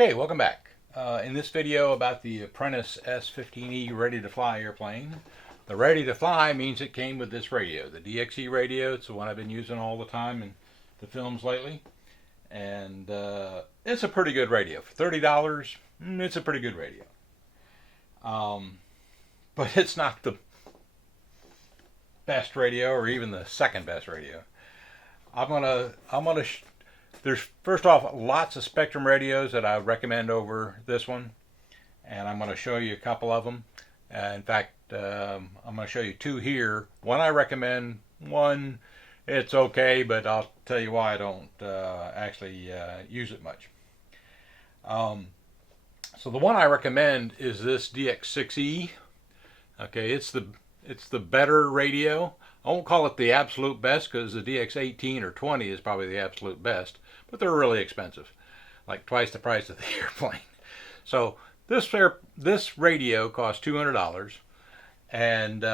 Okay, welcome back. In this video about the Apprentice S15E ready to fly airplane. The ready to fly means it came with this radio, the DXE radio. It's the one I've been using all the time in the films lately. And it's a pretty good radio. For $30, it's a pretty good radio. But it's not the best radio or even the second best radio. There's, first off, lots of Spektrum radios that I recommend over this one, and I'm going to show you a couple of them. In fact, I'm going to show you two here. One I recommend, one it's okay, but I'll tell you why I don't actually use it much. So the one I recommend is this DX6E. Okay, it's the better radio. I won't call it the absolute best because the DX18 or 20 is probably the absolute best, but they're really expensive, like twice the price of the airplane. So this radio costs $200, and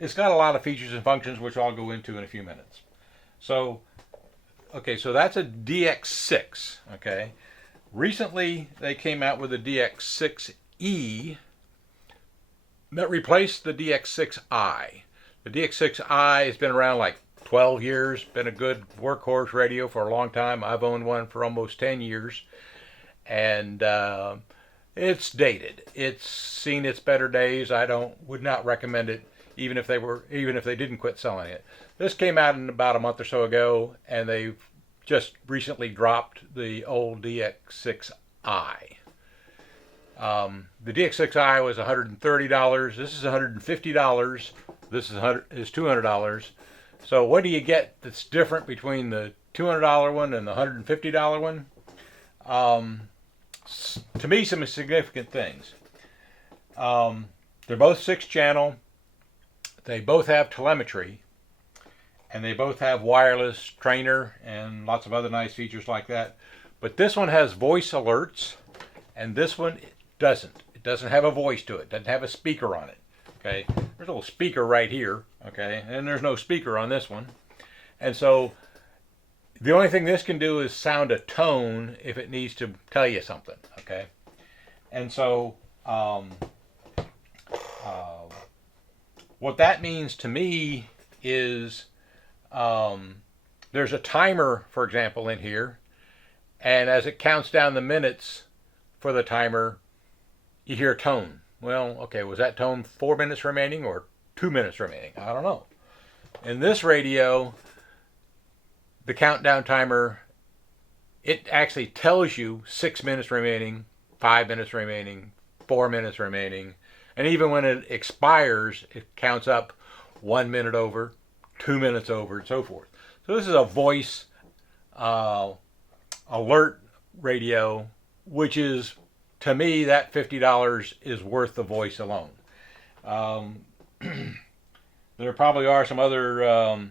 it's got a lot of features and functions which I'll go into in a few minutes. So, okay, so that's a DX6. Okay, recently they came out with a DX6E. That replaced the DX6i. The DX6i has been around like 12 years, been a good workhorse radio for a long time. I've owned one for almost 10 years, and it's dated. It's seen its better days. Would not recommend it even if they didn't quit selling it. This came out in about a month or so ago, and they've just recently dropped the old DX6i. The DX6i was $130. This is $150. This is $200. So what do you get that's different between the $200 one and the $150 one? To me, some significant things. They're both 6-channel. They both have telemetry, and they both have wireless trainer and lots of other nice features like that. But this one has voice alerts, and this one doesn't. It doesn't have a voice to it. Doesn't have a speaker on it. Okay, there's a little speaker right here. Okay, and there's no speaker on this one. And so the only thing this can do is sound a tone if it needs to tell you something. Okay, and so what that means to me is there's a timer, for example, in here, and as it counts down the minutes for the timer, you hear a tone. Well, okay, was that tone 4 minutes remaining or 2 minutes remaining? I don't know. In this radio, the countdown timer, it actually tells you 6 minutes remaining, 5 minutes remaining, 4 minutes remaining, and even when it expires, it counts up 1 minute over, 2 minutes over, and so forth. So this is a voice alert radio, which is, to me, that $50 is worth the voice alone. There probably are some other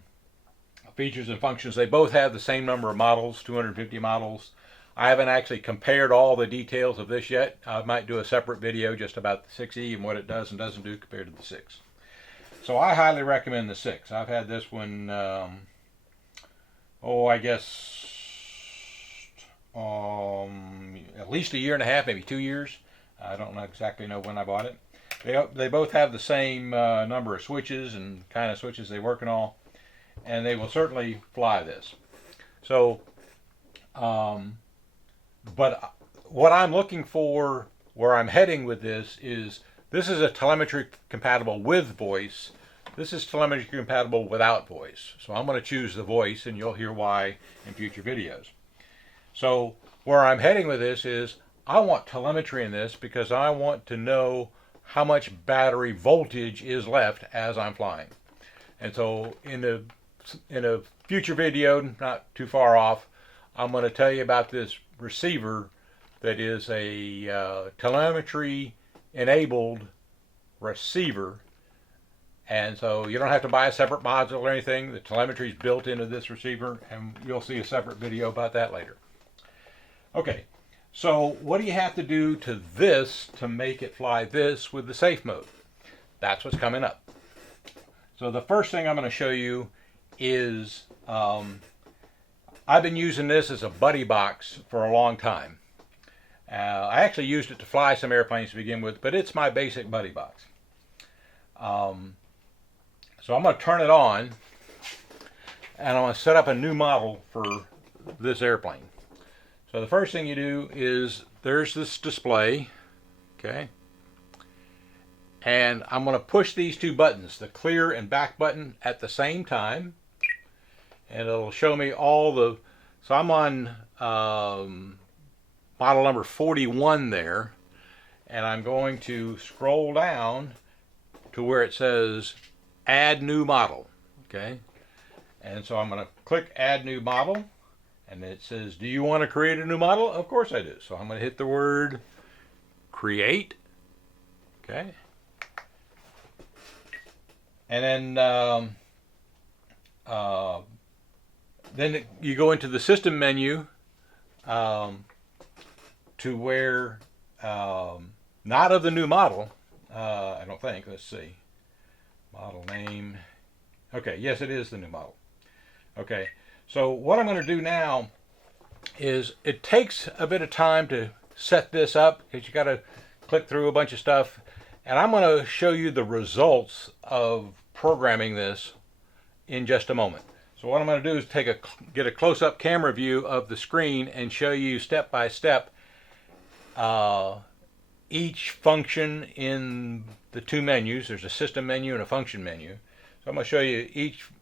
features and functions. They both have the same number of models, 250 models. I haven't actually compared all the details of this yet. I might do a separate video just about the 6E and what it does and doesn't do compared to the 6. So I highly recommend the 6. I've had this one, I guess, at least a year and a half, maybe 2 years. I don't exactly know when I bought it. They both have the same number of switches and kind of switches they work and all, and they will certainly fly this. So, but what I'm looking for, where I'm heading with this is a telemetry compatible with voice. This is telemetry compatible without voice. So I'm going to choose the voice, and you'll hear why in future videos. So where I'm heading with this is I want telemetry in this because I want to know how much battery voltage is left as I'm flying. And so in a future video, not too far off, I'm going to tell you about this receiver that is a telemetry enabled receiver. And so you don't have to buy a separate module or anything. The telemetry is built into this receiver, and you'll see a separate video about that later. Okay, so what do you have to do to this to make it fly this with the safe mode? That's what's coming up. So the first thing I'm going to show you is I've been using this as a buddy box for a long time. I actually used it to fly some airplanes to begin with, but it's my basic buddy box. So I'm going to turn it on, and I'm going to set up a new model for this airplane. So the first thing you do is, there's this display, okay? And I'm going to push these two buttons, the clear and back button, at the same time. And it'll show me all the, so I'm on model number 41 there. And I'm going to scroll down to where it says Add New Model, okay? And so I'm going to click Add New Model. And it says, do you want to create a new model? Of course I do. So I'm going to hit the word Create, okay? And then you go into the system menu to where, not of the new model, I don't think, let's see, model name, okay, yes it is the new model. Okay, so what I'm going to do now is, it takes a bit of time to set this up because you got to click through a bunch of stuff, and I'm going to show you the results of programming this in just a moment. So what I'm going to do is get a close-up camera view of the screen and show you step by step each function in the two menus. There's a system menu and a function menu. So I'm going to show you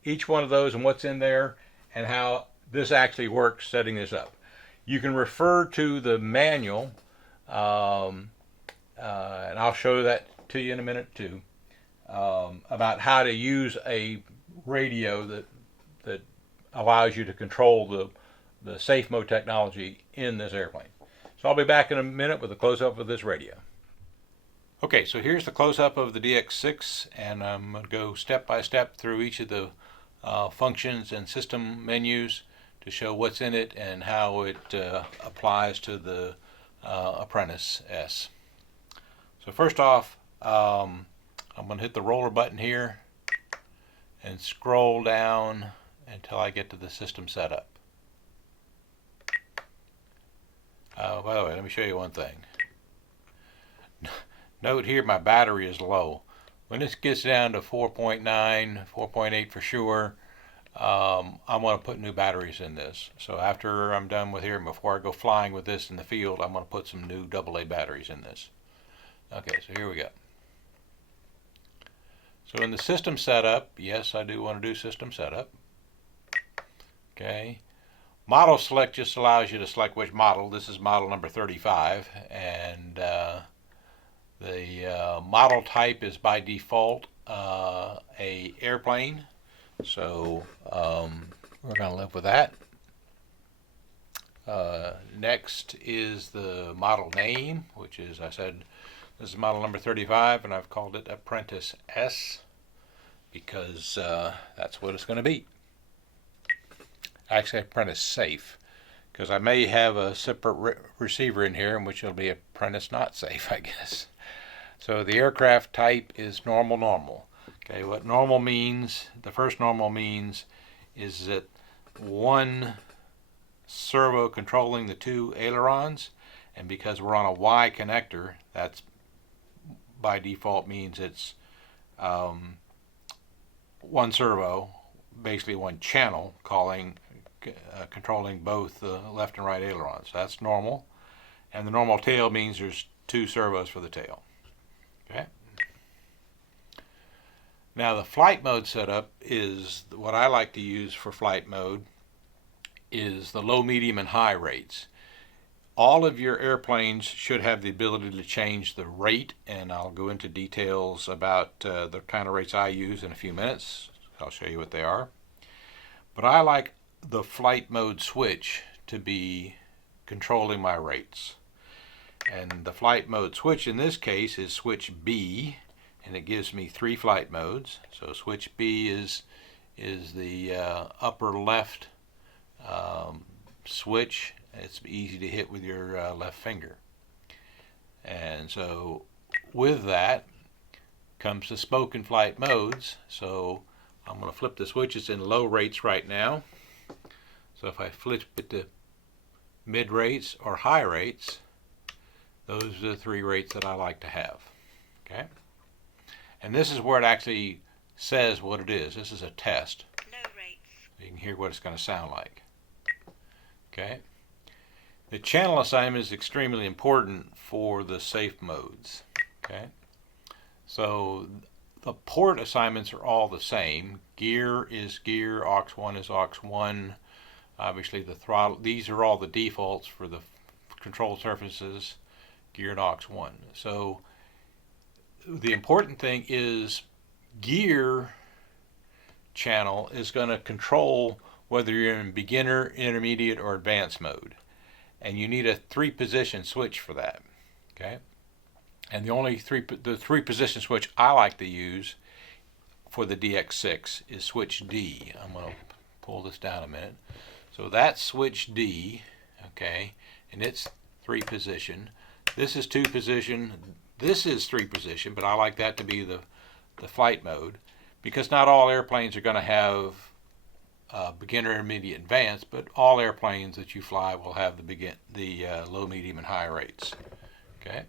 each one of those and what's in there and how this actually works setting this up. You can refer to the manual, and I'll show that to you in a minute too, about how to use a radio that allows you to control the safe mode technology in this airplane. So I'll be back in a minute with a close-up of this radio. Okay, so here's the close-up of the DX6, and I'm going to go step by step through each of the functions and system menus to show what's in it and how it applies to the Apprentice S. So first off, I'm going to hit the roller button here and scroll down until I get to the system setup. By the way, let me show you one thing. Note here my battery is low. When this gets down to 4.9, 4.8 for sure, I'm going to put new batteries in this. So after I'm done with here, before I go flying with this in the field, I'm going to put some new AA batteries in this. Okay, so here we go. So in the system setup, yes, I do want to do system setup. Okay. Model select just allows you to select which model. This is model number 35, and the model type is by default a airplane. So we're going to live with that. Next is the model name, which is, I said, this is model number 35, and I've called it Apprentice S because that's what it's going to be. Actually, Apprentice Safe, because I may have a separate receiver in here in which it'll be Apprentice Not Safe, I guess. So the aircraft type is normal. Okay, what normal means, the first normal means is that one servo controlling the two ailerons, and because we're on a Y connector, that's by default means it's one servo, basically one channel controlling both the left and right ailerons. That's normal, and the normal tail means there's two servos for the tail. Okay. Now the flight mode setup is what I like to use for flight mode is the low, medium, and high rates. All of your airplanes should have the ability to change the rate, and I'll go into details about the kind of rates I use in a few minutes. I'll show you what they are. But I like the flight mode switch to be controlling my rates. And the flight mode switch in this case is switch B, and it gives me 3 flight modes. So switch B is the upper left switch. It's easy to hit with your left finger. And so with that comes the spoken flight modes. So I'm going to flip the switch. It's in low rates right now. So if I flip it to mid rates or high rates, those are the 3 rates that I like to have. Okay? And this is where it actually says what it is. This is a test. Low rates. You can hear what it's going to sound like. Okay? The channel assignment is extremely important for the safe modes. Okay? So the port assignments are all the same. Gear is gear, aux1 is aux1. Obviously the throttle, these are all the defaults for the control surfaces, gear and aux1. So the important thing is gear channel is going to control whether you're in beginner, intermediate, or advanced mode. And you need a 3-position switch for that. Okay? And the 3-position switch I like to use for the DX6 is switch D. I'm going to pull this down a minute. So that's switch D, okay, and it's 3-position. This is 2-position. This is 3-position, but I like that to be the flight mode, because not all airplanes are going to have beginner, intermediate, advanced, but all airplanes that you fly will have the low, medium, and high rates. Okay.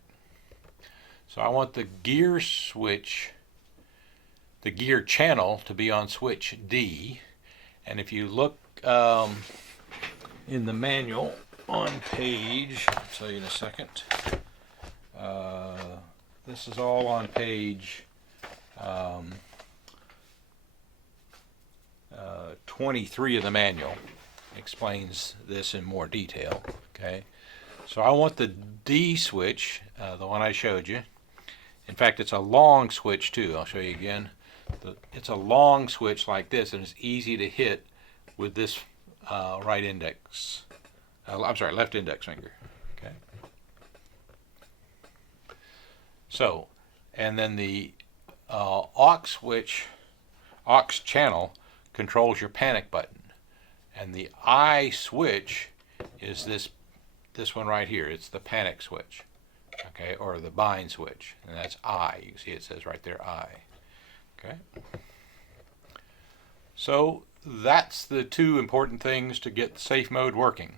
So I want the gear switch, the gear channel, to be on switch D, and if you look in the manual on page, I'll tell you in a second. This is all on page 23 of the manual. Explains this in more detail. Okay, so I want the D switch, the one I showed you. In fact, it's a long switch too. I'll show you again. It's a long switch like this, and it's easy to hit with this left index finger. Okay. So, and then the aux switch, aux channel controls your panic button, and the I switch is this one right here. It's the panic switch, okay, or the bind switch, and that's I. You can see it says right there I. Okay. So that's the 2 important things to get safe mode working.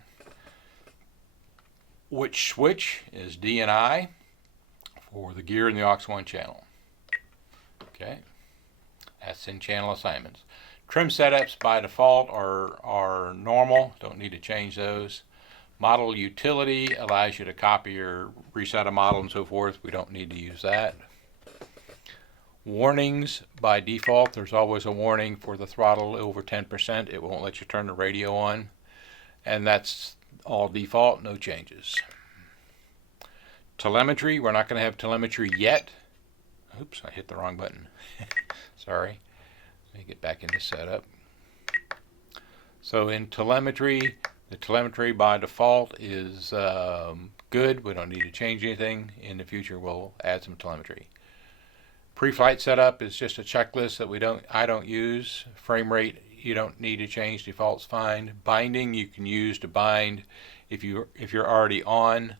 Which switch is D and I for the gear and the aux1 channel. Okay, that's in channel assignments. Trim setups by default are normal, don't need to change those. Model utility allows you to copy or reset a model and so forth. We don't need to use that. Warnings by default, there's always a warning for the throttle over 10%. It won't let you turn the radio on, and that's all default, no changes. Telemetry, we're not going to have telemetry yet. Oops, I hit the wrong button. Sorry. Let me get back into setup. So in telemetry, the telemetry by default is good. We don't need to change anything. In the future, we'll add some telemetry. Pre-flight setup is just a checklist that I don't use. Frame rate, you don't need to change. Default's fine. Binding, you can use to bind if you're already on.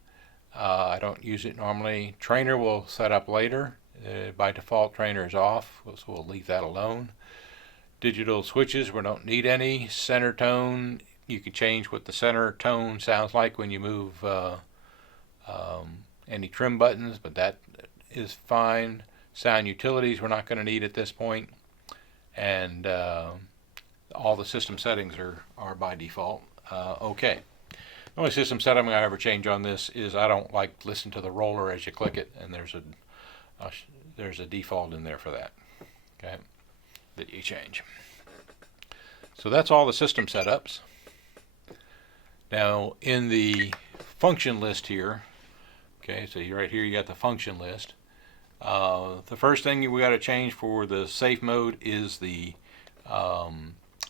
I don't use it normally. Trainer will set up later. By default, trainer is off, so we'll leave that alone. Digital switches, we don't need any. Center tone, you can change what the center tone sounds like when you move any trim buttons, but that is fine. Sound utilities we're not going to need at this point, and all the system settings are by default. Okay. The only system setting I ever change on this is I don't like listen to the roller as you click it, and there's a default in there for that. Okay, that you change. So that's all the system setups. Now in the function list here, okay, so right here you got the function list. The first thing we got to change for the safe mode is the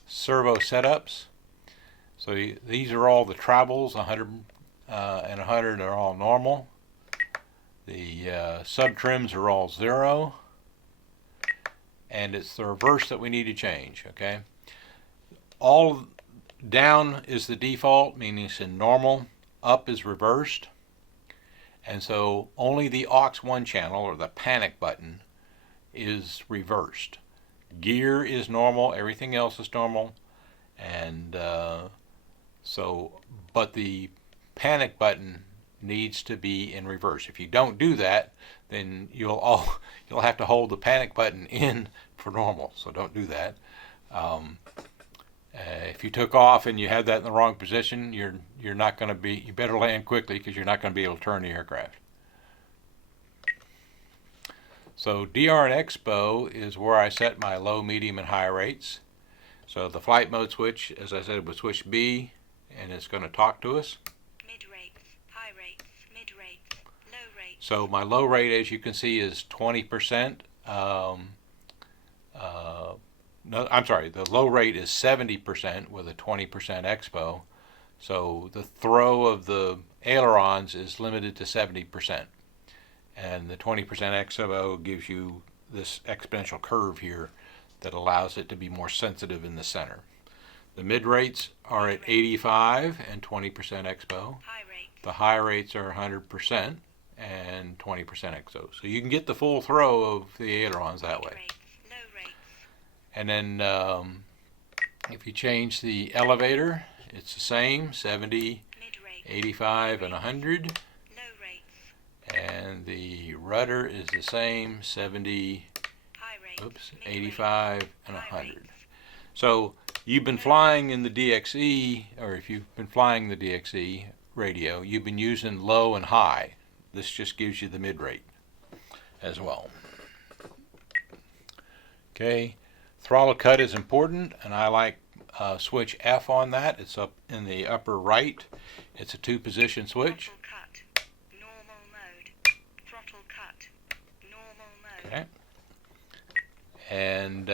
servo setups. So these are all the travels, 100 and 100 are all normal. The sub trims are all 0, and it's the reverse that we need to change. Okay, all down is the default, meaning it's in normal. Up is reversed. And so only the aux1 channel, or the panic button, is reversed. Gear is normal, everything else is normal, and So, but the panic button needs to be in reverse. If you don't do that, then you'll have to hold the panic button in for normal. So don't do that. If you took off and you had that in the wrong position, you're not going to be. You better land quickly because you're not going to be able to turn the aircraft. So DR and Expo is where I set my low, medium, and high rates. So the flight mode switch, as I said, was switch B, and it's going to talk to us. Mid rates, high rates, mid rates, low rates. So my low rate, as you can see, is 20%. No, I'm sorry, the low rate is 70% with a 20% expo. So the throw of the ailerons is limited to 70%. And the 20% expo gives you this exponential curve here that allows it to be more sensitive in the center. The mid rates are at 85 and 20% expo. The high rates are 100% and 20% expo. So you can get the full throw of the ailerons that way. And then if you change the elevator, it's the same, 70, 85, and 100. And the rudder is the same, 70, 85, and 100. So you've been flying in the DXE, or if you've been flying the DXE radio, you've been using low and high. This just gives you the mid rate as well. Okay. Throttle cut is important, and I like switch F on that. It's up in the upper right. It's a 2-position switch. Throttle cut, normal mode. Throttle cut, normal mode. Okay. And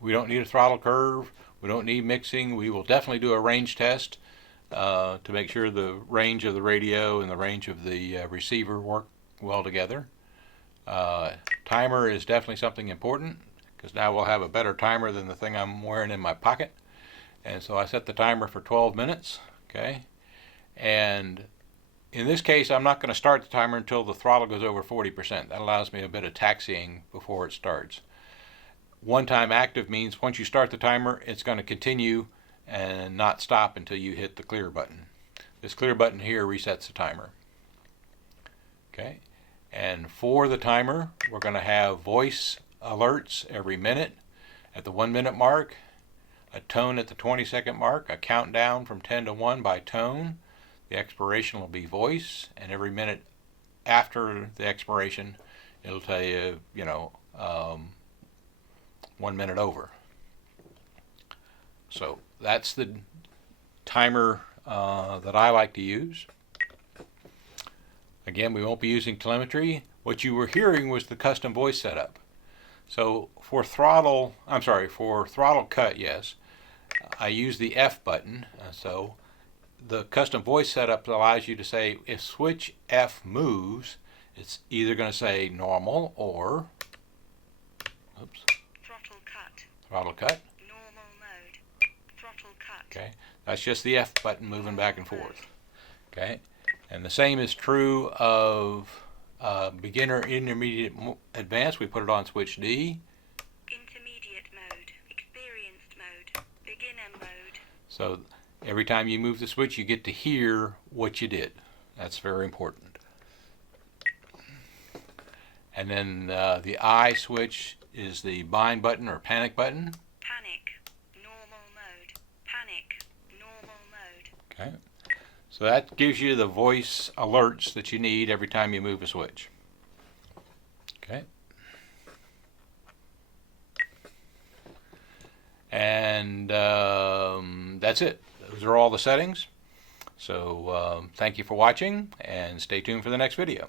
we don't need a throttle curve. We don't need mixing. We will definitely do a range test to make sure the range of the radio and the range of the receiver work well together. Timer is definitely something important, because now we'll have a better timer than the thing I'm wearing in my pocket. And so I set the timer for 12 minutes, okay? And in this case, I'm not going to start the timer until the throttle goes over 40%. That allows me a bit of taxiing before it starts. One-time active means once you start the timer, it's going to continue and not stop until you hit the clear button. This clear button here resets the timer. Okay? And for the timer, we're going to have voice alerts every minute at the 1-minute mark, a tone at the 20-second mark, a countdown from 10 to 1 by tone. The expiration will be voice, and every minute after the expiration, it'll tell you, 1 minute over. So that's the timer that I like to use. Again, we won't be using telemetry. What you were hearing was the custom voice setup. So for throttle cut, yes, I use the F button. So the custom voice setup allows you to say, if switch F moves, it's either going to say normal or throttle cut. Normal mode. Throttle cut. Okay, that's just the F button moving back and forth. Okay, and the same is true of beginner, intermediate, advanced. We put it on switch D. Intermediate mode, experienced mode, beginner mode. So every time you move the switch, you get to hear what you did. That's very important. And then the I switch is the bind button or panic button. Panic, normal mode. Panic, normal mode. Okay. So that gives you the voice alerts that you need every time you move a switch. Okay. And that's it. Those are all the settings. So thank you for watching, and stay tuned for the next video.